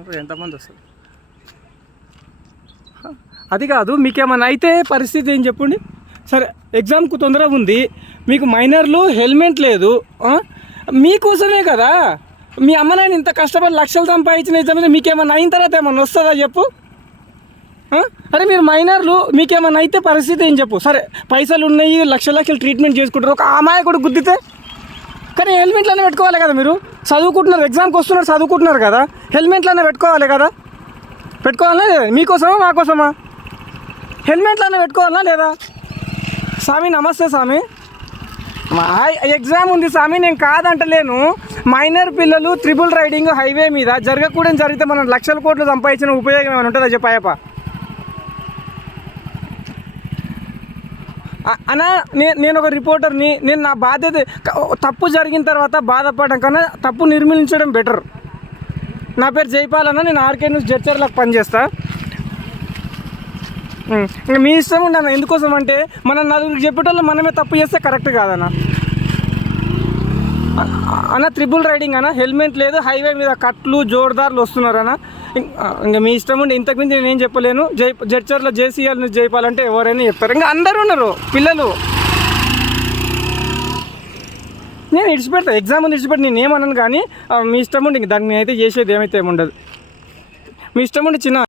ఇప్పుడు ఎంతమంది వస్తారు? అది కాదు, మీకేమన్నా అయితే పరిస్థితి ఏం చెప్పండి. సరే ఎగ్జామ్కు తొందరగా ఉంది, మీకు మైనర్లు హెల్మెట్ లేదు, మీకోసమే కదా. మీ అమ్మ నాయన ఇంత కష్టపడి లక్షలు సంపాదించిన ఎగ్జామ్ మీద మీకేమన్నా అయిన తర్వాత ఏమన్నా వస్తుందా చెప్పు? అరే మీరు మైనర్లు, మీకేమన్నా అయితే పరిస్థితి ఏం చెప్పు. సరే పైసలు ఉన్నాయి, లక్షలు ట్రీట్మెంట్ చేసుకుంటారు, ఒక అమ్మాయి కూడా గుద్దితే, కానీ హెల్మెట్లనే పెట్టుకోవాలి కదా. మీరు చదువుకుంటున్నారు, ఎగ్జామ్కి వస్తున్నారు, చదువుకుంటున్నారు కదా, హెల్మెట్లనే పెట్టుకోవాలి కదా. పెట్టుకోవాలా లేదా? మీకోసమా మాకోసమా? హెల్మెట్లనే పెట్టుకోవాలా లేదా? స్వామి నమస్తే స్వామి, ఎగ్జామ్ ఉంది స్వామి, నేను కాదంటలేను. మైనర్ పిల్లలు ట్రిపుల్ రైడింగ్ హైవే మీద జరగకూడని జరిగితే మనం లక్షల కోట్లు సంపాదించిన ఉపయోగం ఏమైనా ఉంటుందా చెప్పాయప్ప? అన్నా నేను ఒక రిపోర్టర్ని, నేను నా బాధ్యత, తప్పు జరిగిన తర్వాత బాధపడడం కన్నా తప్పు నిర్మూలించడం బెటర్. నా పేరు జైపాలన్న, నేను ఆర్కే న్యూస్ జడ్చర్లకు పనిచేస్తా. ఇంకా మీ ఇష్టం ఉండన్న. ఎందుకోసం అంటే మనం నలుగురికి చెప్పేటోళ్ళు మనమే తప్పు చేస్తే కరెక్ట్ కాదన్న. అన్న ట్రిపుల్ రైడింగ్ అన్న, హెల్మెట్ లేదు, హైవే మీద కట్లు జోరుదారులు వస్తున్నారు అన్న. ఇంకా మీ ఇష్టం ఉండి ఇంతకుమించి నేనేం చెప్పలేను. జడ్చర్లో జేసీఎల్ న్యూస్ జైపాలంటే ఎవరైనా చెప్తారు. ఇంకా అందరూ ఉన్నారు పిల్లలు. నేను ఇడిచిపెడతా, ఎగ్జామ్ ముందు ఇడిచిపెట్టి నేను ఏమన్నాను, కానీ మీ ఇష్టం ఉండి ఇంక దాన్ని నేనైతే చేసేది ఏమైతే ఏముండదు. మీ ఇష్టం ఉండి చిన్న